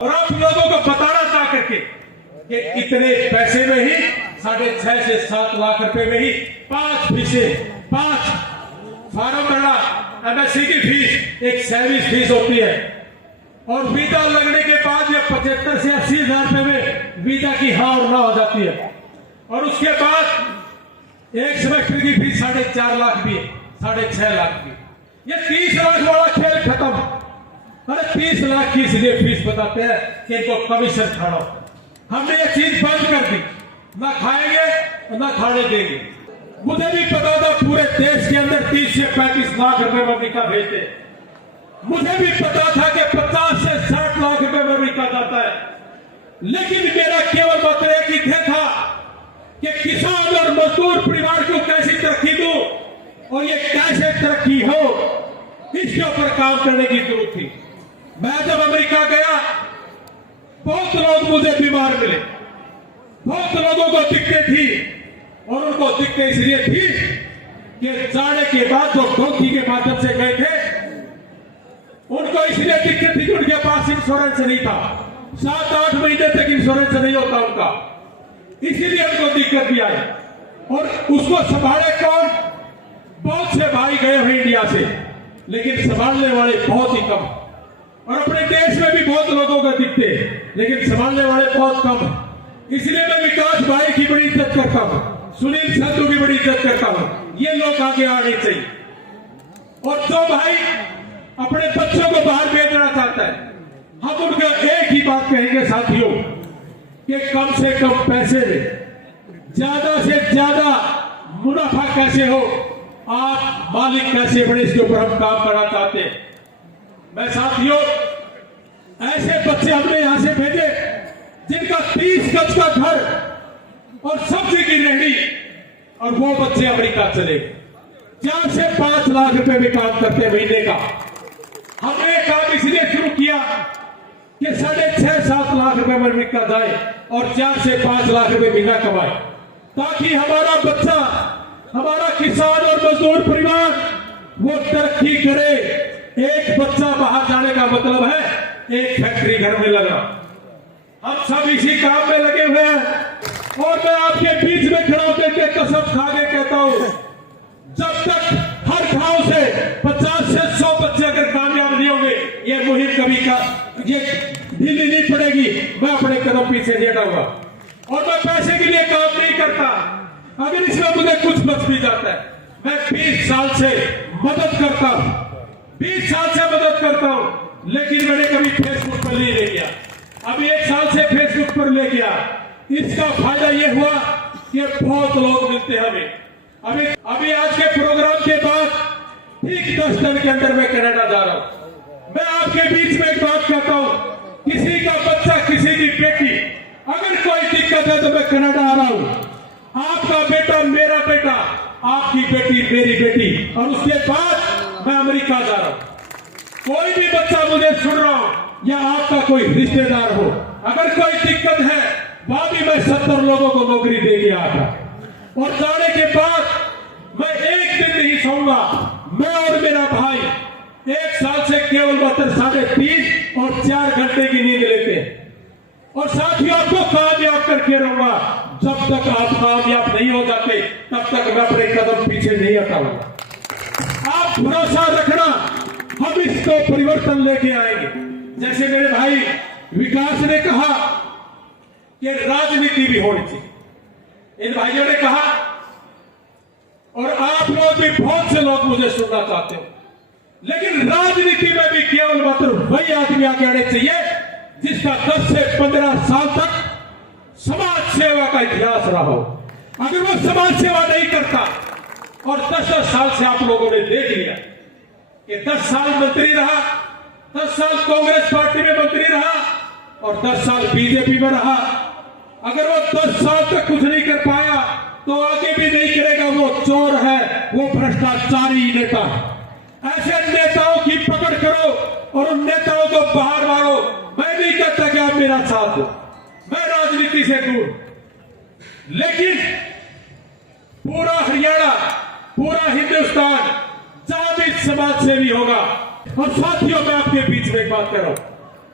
और आप लोगों को बताना चाह करके कि इतने पैसे में ही 6.5 से 7 लाख रुपए में ही 5 फार्म भरना, एमएससी की फीस, एक सर्विस फीस होती है और वीजा लगने के बाद ये 75 से 80 हजार रुपए में वीजा की हाँ और ना हो जाती है। और उसके बाद एक सेमेस्टर की फीस 4.5 लाख भी है, 6.5 लाख भी। ये 30 लाख वाला खेल खत्म। अरे 30 लाख की इसलिए फीस बताते हैं कि इनको कमीशन खाना। हमने ये चीज बंद कर दी, ना खाएंगे और ना खाने देंगे। मुझे भी पता था पूरे देश के अंदर 30 से 35 लाख रुपए में अमेरिका भेजते। मुझे भी पता था कि 50 से 60 लाख रुपए में अमेरिका जाता है, लेकिन मेरा केवल मात्र एक ही ध्येय था कि किसान और मजदूर परिवार को कैसी तरक्की दूं और ये कैसे तरक्की हो, इसके ऊपर काम करने की जरूरत थी। मैं जब अमेरिका गया, बहुत लोग मुझे बीमार मिले, बहुत लोगों को दिक्कत थी और उनको दिक्कत इसलिए थी कि जाने के बाद जो डोंकी के माध्यम से गए थे उनको इसलिए दिक्कत थी कि उनके पास इंश्योरेंस नहीं था। 7-8 महीने तक इंश्योरेंस नहीं होता उनका, इसीलिए उनको दिक्कत भी आई। और उसको संभाले कौन? बहुत से भाई गए हुए इंडिया से, लेकिन संभालने वाले बहुत ही कम। और अपने देश में भी बहुत लोगों को दिखते हैं, लेकिन संभालने वाले बहुत कम। इसलिए मैं विकास भाई की बड़ी इज्जत करता हूं, सुनील संधू की बड़ी इज्जत करता हूं। ये लोग आगे आने चाहिए। और जो भाई अपने बच्चों को बाहर भेजना चाहता है, हम उनको एक ही बात कहेंगे साथियों कि कम से कम पैसे में ज्यादा से ज्यादा मुनाफा कैसे हो, आप मालिक कैसे बने, इसके ऊपर हम काम करना चाहते हैं। मैं साथियों, ऐसे बच्चे हमने यहां से भेजे जिनका 30 गज का घर और सब्जी की रेहड़ी, और वो बच्चे अमेरिका चले 4 से 5 लाख रुपए में काम करते हैं महीने का। हमने काम इसलिए शुरू किया कि 6.5-7 लाख रुपए में अमेरिका जाए और 4 से 5 लाख रुपए महीना कमाए, ताकि हमारा बच्चा, हमारा किसान और मजदूर परिवार वो तरक्की करे। एक बच्चा बाहर जाने का मतलब है एक फैक्ट्री घर में लगना। हम सब इसी काम में लगे हुए हैं और मैं आपके बीच में खड़ा होकर के कसम खा के कहता हूं, जब तक हर गांव से 50 से 100 बच्चे अगर कामयाब नहीं होंगे, ये मुहिम कभी का ये ढीली नहीं पड़ेगी। मैं अपने कदम पीछे नहीं हटाऊंगा और मैं पैसे के लिए काम नहीं करता। अगर इसमें मुझे कुछ बच भी जाता है, मैं 20 साल से मदद करता हूं, 20 साल से मदद करता हूं, लेकिन मैंने कभी फेसबुक पर नहीं ले गया। अभी 1 साल से फेसबुक पर ले गया। इसका फायदा यह हुआ कि बहुत लोग मिलते हैं हमें। अभी आज के प्रोग्राम के बाद ठीक 10 दिन के अंदर मैं कनाडा जा रहा हूं। मैं आपके बीच में एक बात कहता हूं, किसी का बच्चा, किसी की बेटी, अगर कोई दिक्कत है तो मैं कनाडा आ रहा हूं। आपका बेटा मेरा बेटा, आपकी बेटी मेरी बेटी, और उसके बाद मैं अमेरिका जा रहा हूं। कोई भी बच्चा मुझे सुन रहा हो या आपका कोई रिश्तेदार हो, अगर कोई दिक्कत है, वहां भी मैं 70 लोगों को नौकरी दे के आया था। और जाने के बाद मैं एक दिन नहीं सोऊंगा। मैं और मेरा भाई 1 साल से केवल मात्र 3.5 और 4 घंटे की नींद लेते हैं। और साथियों, आपको कामयाब करके रहूंगा। जब तक आप कामयाब नहीं हो जाते, तब तक मैं अपने कदम पीछे नहीं हटाऊंगा। आप भरोसा रखना, हम इसको परिवर्तन लेके आएंगे। जैसे मेरे भाई विकास ने कहा कि राजनीति भी होनी चाहिए, इन भाइयों ने कहा, और आप लोग भी बहुत से लोग मुझे सुनना चाहते हो, लेकिन राजनीति में भी केवल मात्र वही आदमी आगे आने चाहिए जिसका 10 से 15 साल तक समाज सेवा का इतिहास रहा हो। अगर वो समाज सेवा नहीं करता, और 10 साल से आप लोगों ने देख लिया कि 10 साल मंत्री रहा, 10 साल कांग्रेस पार्टी में मंत्री रहा और 10 साल बीजेपी में रहा, अगर वो 10 साल तक कुछ नहीं कर पाया तो आगे भी नहीं करेगा। वो चोर है, वो भ्रष्टाचारी नेता है। ऐसे नेताओं की पकड़ करो और उन नेताओं को बाहर मारो। मैं नहीं कहता कि आप मेरा साथ दो, मैं राजनीति से दूर, लेकिन पूरा हरियाणा, पूरा हिंदुस्तान जहां भी समाज सेवी होगा। और साथियों, मैं आपके बीच में एक बात कर रहा हूं,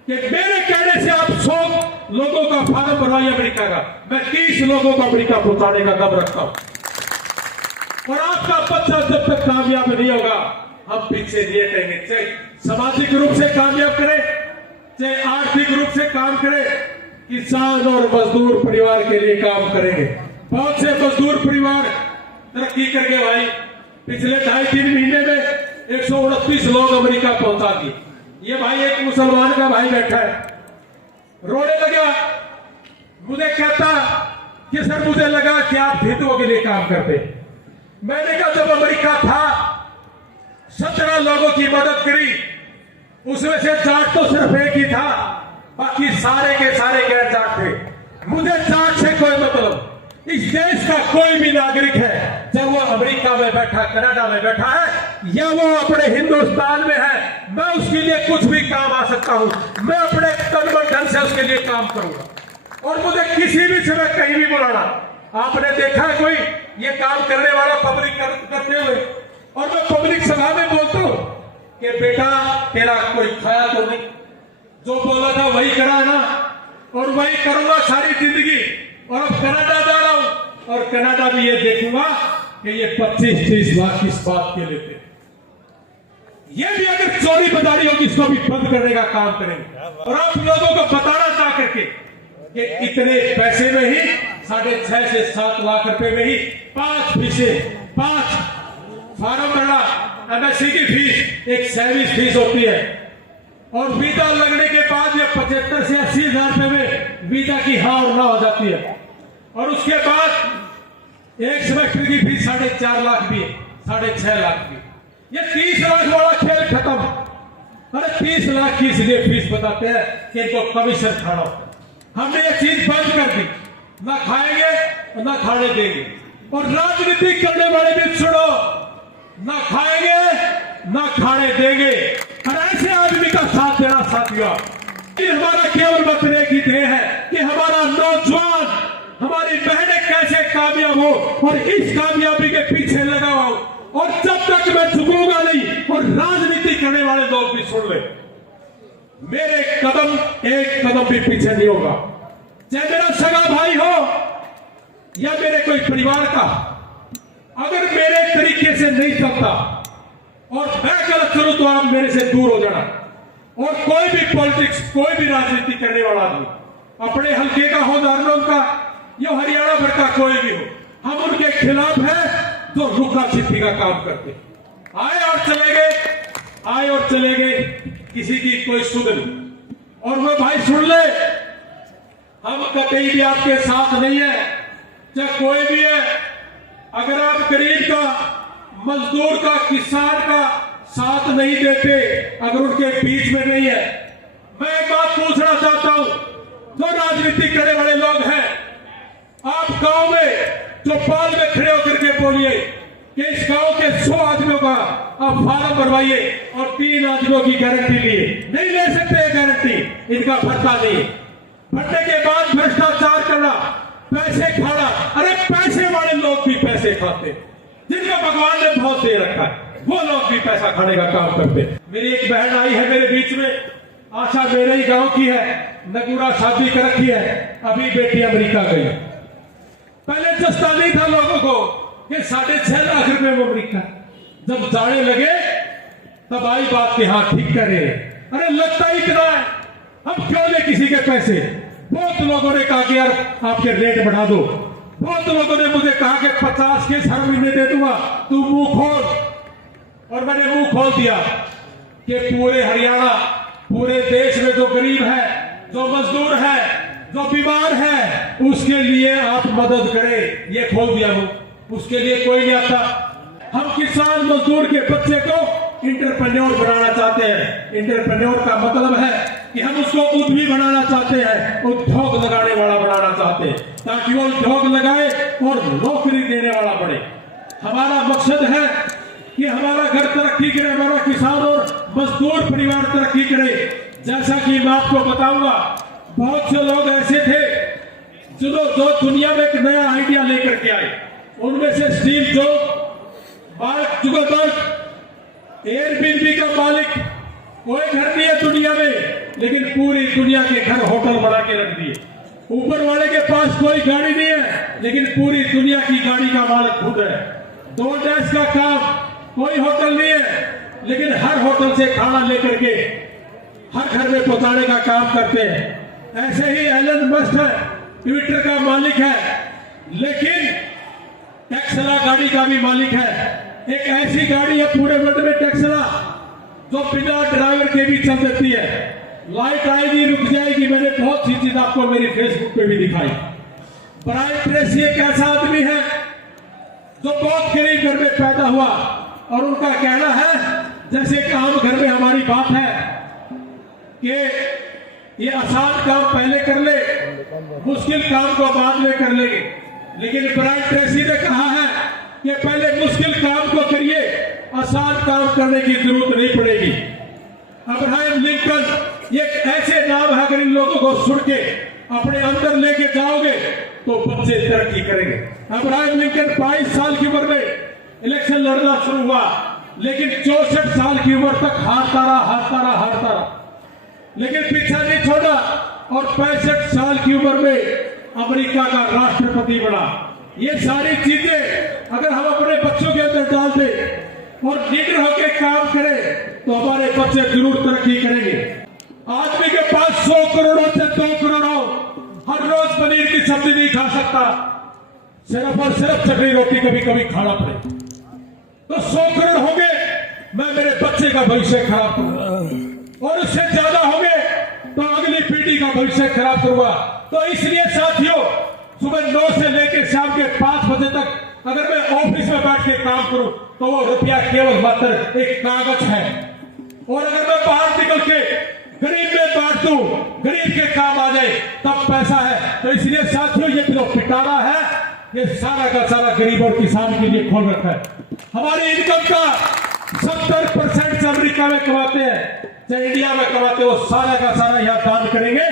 कि मेरे कहने से आप 100 लोगों का फार्म भरवाइए अमेरिका का, मैं 30 लोगों को अमेरिका पहुंचाने का दम रखता हूं। और आपका बच्चा जब तक कामयाब नहीं होगा हम पीछे नहीं हटेंगे। चाहे सामाजिक रूप से कामयाब करे, चाहे आर्थिक रूप से काम करे, किसान और मजदूर परिवार के लिए काम करेंगे। बहुत से मजदूर परिवार तरक्की करके भाई पिछले 2.5-3 महीने में 129 लोग अमेरिका पहुंचा दिए। ये भाई एक मुसलमान का भाई बैठा है, रोने लगा, मुझे कहता कि सर मुझे लगा कि आप हिंदुओं के लिए काम करते। मैंने कहा जब अमेरिका था 17 लोगों की मदद करी, उसमें से जाट तो सिर्फ एक ही था, बाकी सारे के सारे गैर जाट थे। मुझे जाट से कोई मतलब, इस देश का कोई भी नागरिक है, चाहे वो अमेरिका में बैठा, कनाडा में बैठा है या वो अपने हिंदुस्तान में है, मैं उसके लिए कुछ भी काम आ सकता हूं। मैं अपने तन ढंग से उसके लिए काम करूंगा और मुझे किसी भी समय कहीं भी बुलाना। आपने देखा है कोई ये काम करने वाला पब्लिक करते हुए, और मैं पब्लिक सभा में बोलता हूं कि बेटा तेरा कोई खाया तो नहीं, जो बोला था वही करा ना, और वही करूंगा सारी जिंदगी। और अब कनाडा जा रहा हूं और कनाडा भी ये देखूंगा कि ये 25-30 लाख किस बात के लेते हैं। ये भी अगर चोरी बदारी होगी इसको भी बंद करने का काम करेंगे। और आप लोगों को बताना चाह करके कि इतने पैसे में ही 6.5 से 7 लाख रुपए में ही 5 फार्म भरना, एमएससी की फीस, एक सर्विस फीस होती है, और वीजा लगने के बाद ये 75 से 80 हजार रुपए में वीजा की हाँ और ना हो जाती है। और उसके बाद एक सेमेस्टर की फीस 4.5 लाख भी है, 6.5 लाख भी। ये 30 लाख वाला खेल खत्म। अरे 30 लाख की इसलिए फीस बताते हैं कि इनको कमीशन खाना होता है। हमने ये चीज बंद कर दी, ना खाएंगे ना खाने देंगे। और राजनीति करने वाले भी सुनो, ना खाएंगे ना खाने देंगे। और ऐसे आदमी का साथ देना साथियों, हमारा केवल बचने की ध्येय है कि हमारा नौजवान, हमारी बहनें कैसे कामयाब हो और इस कामयाबी के पीछे लगा हो। और जब तक मैं झुकूंगा नहीं, और राजनीति करने वाले लोग भी सुन ले, मेरे एक कदम भी पीछे नहीं होगा। चाहे मेरा सगा भाई हो या मेरे कोई परिवार का, अगर मेरे तरीके से नहीं चलता और मैं गलत करूं तो आप मेरे से दूर हो जाना। और कोई भी पॉलिटिक्स, कोई भी राजनीति करने वाला आदमी, अपने हल्के का हो, नारनौल का या हरियाणा भर का कोई भी हो, हम उनके खिलाफ हैं जो रुका छिपी का काम करते। आए और चले गए, आए और चले गए, किसी की कोई सुध नहीं। और वो भाई सुन ले, हम कतई भी आपके साथ नहीं है, चाहे कोई भी है। अगर आप गरीब का, मजदूर का, किसान का साथ नहीं देते, अगर उनके बीच में नहीं है, मैं एक बात पूछना चाहता हूं, जो राजनीति करने वाले लोग हैं, आप गांव में चौपाल में खड़े होकर के बोलिए कि इस गांव के 100 आदमियों का आप फार्म भरवाइए और 3 आदमियों की गारंटी लिए। नहीं ले सकते गारंटी, इनका भरता नहीं। भरने के बाद भ्रष्टाचार करना, पैसे खाना। अरे पैसे वाले लोग भी पैसे खाते, जिनका भगवान ने बहुत दे रखा है, वो लोग भी पैसा खाने का काम करते। मेरी एक बहन आई है मेरे बीच में, आशा मेरे ही गांव की है, नगुरा शादी कर रखी है, अभी बेटी अमेरिका गई। पहले जस्ता नहीं था लोगों को कि 6.5 लाख रुपए में अमेरिका, जब जाने लगे तब आई बात कि हाँ ठीक कह रहे हैं। अरे लगता ही इतना है, हम क्यों ले किसी के पैसे। बहुत लोगों ने कहा कि यार आपके रेट बढ़ा दो, बहुत लोगों ने मुझे कहा कि 50 केस हर महीने दे दूंगा, तू मुंह खोल। और मैंने मुंह खोल दिया कि पूरे हरियाणा, पूरे देश में जो गरीब है, जो मजदूर है, जो बीमार है, उसके लिए आप मदद करें। ये खोल दिया मुंह, उसके लिए कोई नहीं आता। हम किसान मजदूर के बच्चे को इंटरप्रेन्योर बनाना चाहते हैं। इंटरप्रेन्योर का मतलब है कि हम उसको उद्यमी बनाना चाहते हैं, उद्योग लगाने वाला बनाना चाहते हैं, ताकि वो उद्योग लगाए और नौकरी देने वाला बने। हमारा मकसद है कि हमारा घर तरक्की करे, हमारा किसान और मजदूर परिवार तरक्की करे। जैसा कि मैं आपको बताऊंगा, बहुत से लोग ऐसे थे जो दुनिया में एक नया आइडिया लेकर के आए। उनमें से Steve jobs, mark Zuckerberg, Airbnb का मालिक कोई घर नहीं है दुनिया में, लेकिन पूरी दुनिया के घर होटल बना के रख दिए। ऊपर वाले के पास कोई गाड़ी नहीं है, लेकिन पूरी दुनिया की गाड़ी का मालिक खुद है। दो डैश का काम, कोई होटल नहीं है, लेकिन हर होटल से खाना लेकर के हर घर में पहुंचाने का काम करते हैं। ऐसे ही एलन मस्क है, ट्विटर का मालिक है, लेकिन टेस्ला गाड़ी का भी मालिक है। एक ऐसी गाड़ी है पूरे वर्ल्ड में टेस्ला, जो बिना ड्राइवर के भी चल देती है। लाइट आएगी, रुक जाएगी। मैंने बहुत सी चीज आपको मेरी फेसबुक पे भी दिखाई। ब्रायन ट्रेसी एक ऐसा आदमी है जो बहुत गरीब घर में पैदा हुआ, और उनका कहना है जैसे काम घर में हमारी बात है कि ये आसान काम पहले कर ले, मुश्किल काम को बाद में कर लेंगे। लेकिन ब्रायन ट्रेसी ने कहा है कि पहले मुश्किल काम को करिए, आसान काम करने की जरूरत नहीं पड़ेगी। अब्राहम लिंकन ये ऐसे नाम है, अगर इन लोगों को सुन के अपने अंदर लेके जाओगे तो बच्चे तरक्की करेंगे। अब्राहम लिंकन 22 साल की उम्र में इलेक्शन लड़ना शुरू हुआ, लेकिन 64 साल की उम्र तक हारता रहा, लेकिन पीछा नहीं छोड़ा, और 65 साल की उम्र में अमेरिका का राष्ट्रपति बना। ये सारी चीजें अगर हम अपने बच्चों के अंदर डाल दें और लीडर होकर काम करें तो हमारे बच्चे जरूर तरक्की करेंगे। आदमी के पास 100 करोड़ों से 2 करोड़ हो, हर रोज पनीर की सब्जी नहीं खा सकता, सिर्फ और सिर्फ चटनी रोटी कभी कभी खाना पड़े। तो 100 करोड़ होंगे, मैं मेरे बच्चे का भविष्य खराब करूंगा, और उससे ज्यादा होंगे तो अगली पीढ़ी का भविष्य खराब करूंगा। तो इसलिए साथियों, सुबह 9 से लेकर शाम के 5 बजे तक अगर मैं ऑफिस में बैठ के काम करूं तो वो रुपया केवल मात्र एक कागज है, और अगर मैं बाहर निकल के गरीब में बांट दूं, गरीब के काम आ जाए, तब पैसा है। तो इसलिए साथियों, ये जो पिटारा है, ये सारा का सारा गरीब और किसान के लिए खोल रखा है। हमारी इनकम का 70% अमेरिका में कमाते हैं, चाहे इंडिया में कमाते हैं, वो सारा का सारा यहाँ दान करेंगे।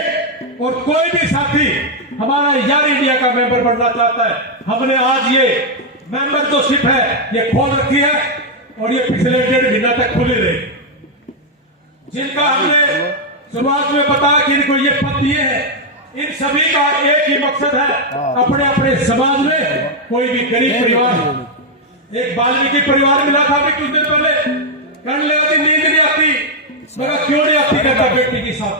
और कोई भी साथी हमारा यार इंडिया का मेंबर बनना चाहता है, हमने आज ये मेंबरशिप है ये खोल रखी है, और ये पिछले 1.5 महीना तक खुली रही। जिनका हमने शुरुआत में बताया कि इनको ये पद दिए हैं, इन सभी का एक ही मकसद है, अपने अपने समाज में कोई भी गरीब परिवार। एक वाल्मीकि परिवार मिला था अभी कुछ दिन पहले, कहने लगा कि नींद नहीं आती, मगर क्यों नहीं आती, कहता बेटी की साथ।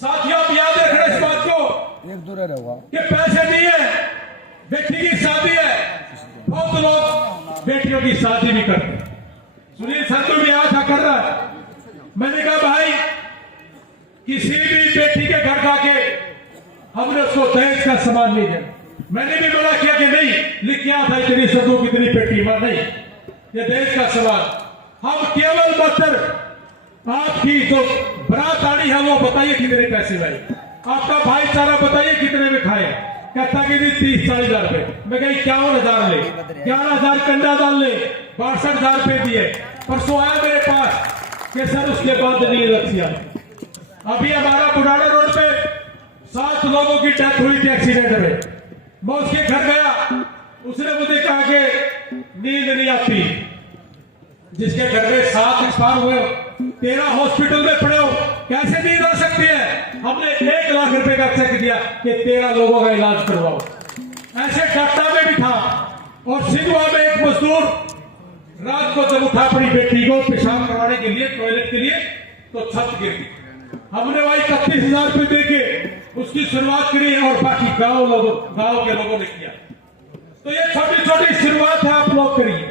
साथियों, आप याद रखना इस बात को कि पैसे नहीं है, बेटी की शादी है। बहुत लोग बेटियों की शादी भी करते हैं। सुनील संधू भी आया था, कर रहा है। मैंने कहा भाई, किसी भी बेटी के घर जाके हमने उसको दहेज का सामान नहीं दिया। मैंने भी मना किया कि नहीं, लिख क्या था इतनी सदों कितनी बेटी, मां नहीं, ये दहेज का सामान। हम केवल मात्र आपकी जो बरात आनी है वो बताइए कितने पैसे भाई, आपका भाईचारा बताइए कितने में खाए। कहता कि 30-40 हजार रुपए। मैं कही 51,000 ले, 11,000 कंडा डाल ले, 62,000 रुपए दिए। परसों आया मेरे पास कि सर उसके बाद नहीं रखिया। अभी हमारा बुढ़ाना रोड पे 7 लोगों की डेथ हुई थी एक्सीडेंट में। मैं उसके घर गया, उसने मुझे कहा कि नींद नहीं आती। जिसके घर में 7 एक्सपायर हुए, 13 हॉस्पिटल में पड़े हो, कैसे नींद आ सकती है? हमने 1 लाख रुपए का चेक दिया कि 13 लोगों का इलाज करवाओ। ऐसे डाटा में भी था। और सिंधुआ में एक मजदूर रात को जब उठा अपनी बेटी को पेशाब करवाने के लिए, टॉयलेट के लिए, तो छत गिर गई। हमने वही 31,000 रुपए देके उसकी शुरुआत करी, और बाकी गांव के लोगों ने किया। तो ये छोटी छोटी शुरुआत है, आप लोग करिए।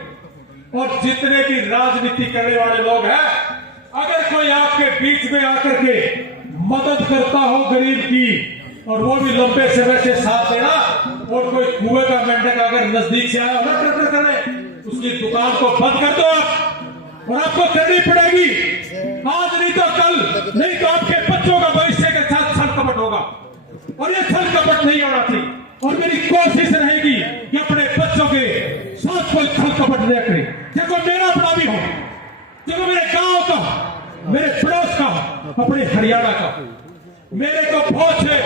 और जितने भी राजनीति करने वाले लोग हैं, अगर कोई आपके बीच में आकर के मदद करता हो गरीब की, और वो भी लंबे समय से साथ देना, और कोई कुएं का मेंढक अगर नजदीक से आया हो टक्कर करे, उसकी दुकान को बंद कर दो आप, और आपको करनी पड़ेगी। आज नहीं तो कल, नहीं तो आपके बच्चों का भविष्य के साथ छल कपट होगा, और ये छल कपट नहीं होना चाहिए। और मेरी कोशिश रहेगी कि अपने बच्चों के साथ कोई छल कपट न करे, देखो मेरा अपना भी हो, देखो मेरे गांव का, मेरे पड़ोस का, अपने हरियाणा का। मेरे को बहुत से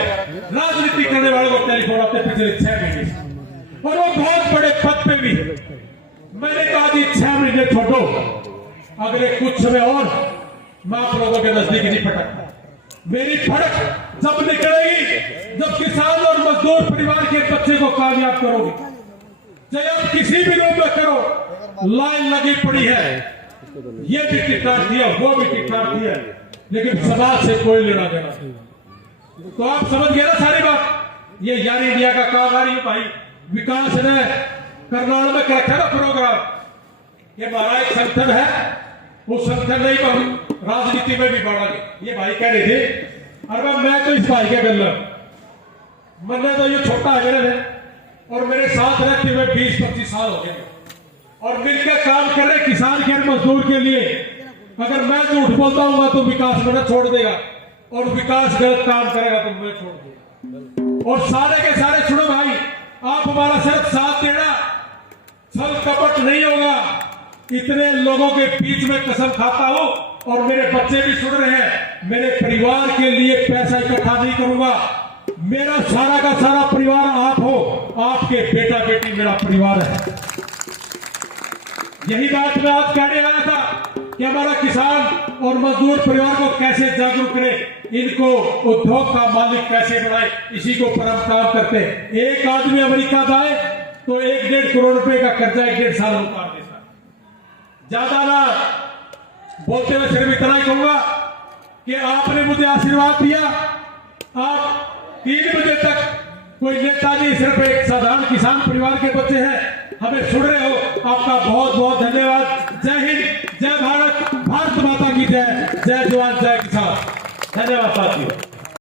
राजनीति करने वालों को टेलीफोन आते पिछले 6 महीने, और वो बहुत बड़े पद पे भी। मैंने कहा जी 6 महीने छोड़ो, अगले कुछ समय और मैं आप लोगों के नजदीक नहीं फटकता। मेरी फड़क जब निकलेगी जब किसान और मजदूर परिवार के बच्चे को कामयाब करोगे। चाहे आप किसी भी रूप में करो, लाइन लगी पड़ी है, ये भी टिकटार दिया, वो भी टिकटार दिया, लेकिन समाज से कोई लेना देना नहीं। तो आप समझ गए ना सारी बात। ये यार इंडिया का काम आ रही है भाई। विकास ने करनाल में कर रखा ना प्रोग्राम। ये हमारा एक संगठन है, उस संगठन नहीं पर राजनीति में भी बढ़ांगे। ये भाई कह रहे थे, अरे मैं तो इस भाई के गल मैंने तो ये छोटा है मेरे और मेरे साथ रहते हुए 20-25 साल हो गए और मिलकर काम कर रहे किसान के मजदूर के लिए। अगर मैं झूठ बोलता हूँ तो विकास मेरा छोड़ देगा और विकास गलत काम करेगा तो मैं छोड़ दूंगा। और सारे के सारे सुनो भाई, आप हमारा सिर्फ साथ देना, छल कपट नहीं होगा। इतने लोगों के बीच में कसम खाता हूं और मेरे बच्चे भी सुन रहे हैं, मेरे परिवार के लिए पैसा इकट्ठा नहीं करूंगा। मेरा सारा का सारा परिवार आप हो, आपके बेटा बेटी मेरा परिवार है। यही बात मैं आज कहने आया था कि हमारा किसान और मजदूर परिवार को कैसे जागरूक करें, इनको उद्योग का मालिक कैसे बनाए, इसी को पर हम काम करते हैं। एक आदमी अमेरिका जाए तो 1-1.5 करोड़ रुपए का कर्जा 1-1.5 साल में उतार देता। ज्यादा ना बोलते हुए सिर्फ इतना ही कहूंगा कि आपने मुझे आशीर्वाद दिया। आप 3 बजे तक कोई नेता नहीं, सिर्फ एक साधारण किसान परिवार के बच्चे हैं, हमें सुन रहे हो। आपका बहुत बहुत धन्यवाद। जय हिंद, जय भारत, भारत माता की जय, जय जवान जय किसान। धन्यवाद साथियों।